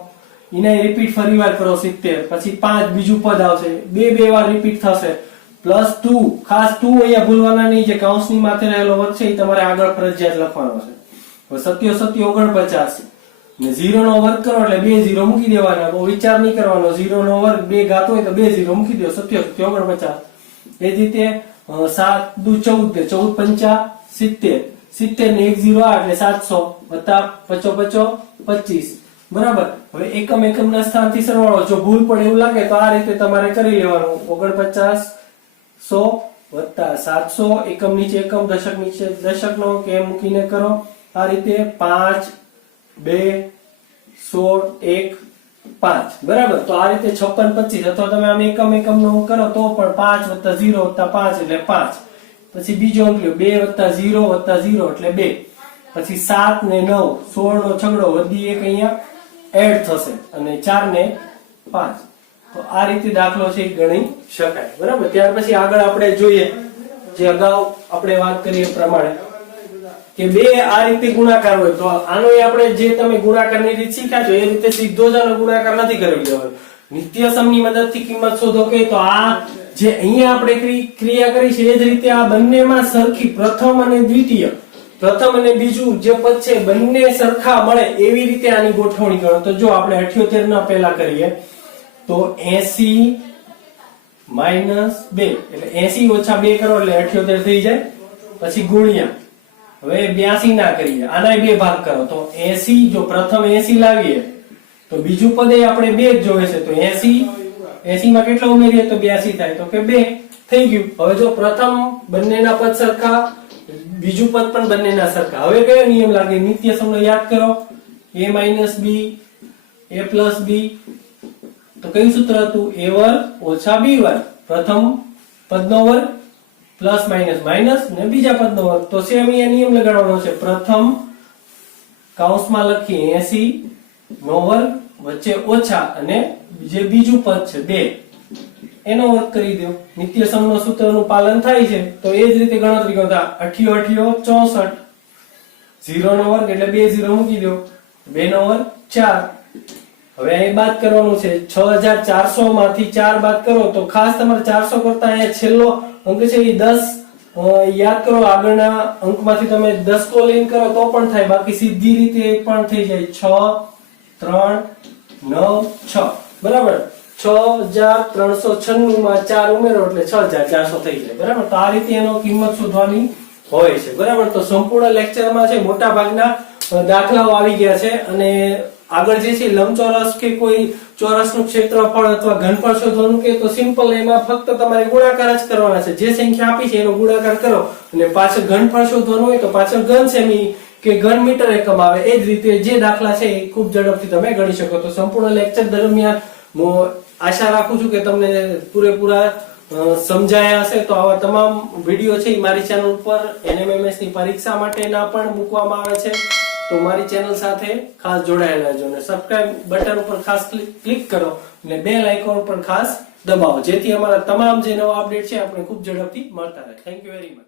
એને રિપીટ ફરીવાર કરો 70, પછી 5 બીજું પદ આવશે, બે વાર રિપીટ થશે, +2 ખાસ 2 અહીંયા ભૂલવાના નહીં. જે કૌંસની માથે રહેલો વર્ગ છે એ તમારે આગળ ફરજિયાત લખવાનો છે. હવે 7 × 7 = 49 ને 0 નો વર્ગ કરો એટલે 2 0 મૂકી દેવાના. બહુ વિચાર નહીં કરવાનો. 0 નો વર્ગ 2 ઘાત હોય તો 2 0 મૂકી દો. 7 × 7 = 49. એ જ રીતે 7 × 2 = 14 14 × 5 = 70 70 ને 1 0 એટલે 700 + 5 = 25. બરાબર. હવે એકમના સ્થાનથી સરવાળો જો ભૂલ પડે એવું લાગે તો આ રીતે તમારે કરી લેવાનું. 49 100 + 700 એકમ નીચે એકમ, દશક નીચે દશકનો કે મૂકીને કરો. આ રીતે 5 2 16 1 5. બરાબર. તો આ રીતે 56 25 અથવા તમે આમ એકમનો કરો તો પણ 5 + 0 + 5 એટલે 5. પછી બીજો અંક લ્યો 2 + 0 + 0 એટલે 2. પછી 7 ને 9 16 નો છગડો વધી એક અહીંયા એડ થશે અને 4 ને 5. તો આ રીતે દાખલો છે ગણી શકાય. બરાબર. ત્યાર પછી આગળ આપણે જોઈએ જે અગાઉ આપણે વાત કરી એ પ્રમાણે કે બે આ રીતે ગુણાકાર હોય તો આનો આપણે જે તમે ગુણાકારની રીત શીખ્યા છો એ રીતે સીધો જ આનો ગુણાકાર નથી કરવી દેવાનો. નિત્યસમની મદદથી કિંમત શોધો કે તો આ જે અહીંયા આપણે ક્રિયા કરી છે એ જ રીતે આ બંનેમાં સરખી પ્રથમ અને દ્વિતીય, પ્રથમ અને બીજું જે પદ છે બંને સરખા મળે એવી રીતે આની ગોઠવણી કરો. તો જો આપણે 78 ના પહેલા કરીએ તો 80 - 2 એટલે 80 - 2 કરો એટલે 78 થઈ જાય. પછી ગુણ્યા, હવે 82 ના કરીએ, આના બે ભાગ કરો તો 80 જો પ્રથમ 80 લાવીએ તો બીજું પદ આપણે 2 જ જોવે છે તો 80 માં કેટલા ઉમેરીએ તો 82 થાય તો કે 2 થઈ ગયું. હવે જો પ્રથમ બંનેના પદ સરખા, બીજું પદ પણ બંનેના સરખા. હવે કયો નિયમ લાગે? નિત્યસમનો યાદ કરો. a - b a + b તો કયું સૂત્ર હતું? a વર્ગ - b વર્ગ. પ્રથમ પદનો વર્ગ પ્લસ માઇનસ માઇનસ ને બીજા પદનો વર્ગ. તો સેમ અહીંયા નિયમ લગાડવાનો છે. પ્રથમ કૌંસમાં લખીએ 80 નો વર્ગ વચ્ચે ઓછા અને જે બીજું પદ છે 2 એનો વર્ગ કરી દો. નિત્યસમનો સૂત્રનું પાલન થાય છે તો એ જ રીતે ગણતરી કરો. 88 64 0 નો વર્ગ એટલે 2 0 મૂકી દો, 2 નો વર્ગ 4. હવે અહીં બાદ કરવાનું છે. 6400 માંથી 4 બાદ કરો તો ખાસ તમારે 400 કરતા અહીંયા છેલ્લો અંક છે એ 10 યાદ કરો. આગળના અંકમાંથી તમે 10 કો લઈને કરો તો પણ થાય, બાકી સીધી રીતે પણ થઈ જાય. 6 3 9 6 બરાબર. 6396 માં 4 ઉમેરો એટલે 6400 થઈ જાય. બરાબર. તો આ રીતે એનો કિંમત શોધવાની હોય છે. બરાબર. તો સંપૂર્ણ લેક્ચરમાં છે મોટા ભાગના દાખલાઓ આવી ગયા છે અને આગળ જે છે લંબચોરસ કે કોઈ ચોરસનું ક્ષેત્રફળ અથવા ઘનફળ શોધવાનું કે તો સિમ્પલ, એમાં ફક્ત તમારે ગુણાકાર જ કરવાના છે. જે સંખ્યા આપી છે એનો ગુણાકાર કરો અને પાછળ ઘનફળ શોધવાનું હોય તો પાછળ ઘન સેમી કે ઘન મીટર એકમ આવે. એ જ રીતે જે દાખલા છે એ ખૂબ ઝડપથી તમે ગણી શકો. તો સંપૂર્ણ લેક્ચર દરમિયાન આશા રાખું છું કે તમને પૂરેપૂરા સમજાયા હશે. તો આવા તમામ વિડીયો છે મારી ચેનલ ઉપર NMMS ની પરીક્ષા માટેના પણ મૂકવામાં આવે છે. તો મારી ચેનલ સાથે ખાસ જોડાયેલા રહેજો અને સબસ્ક્રાઇબ બટન ઉપર ખાસ ક્લિક કરો અને બેલ આઇકોન પર ખાસ દબાવો, જેથી અમારા તમામ જે નવા અપડેટ છે આપણે ખૂબ ઝડપથી મળતા રહે. Thank you very much.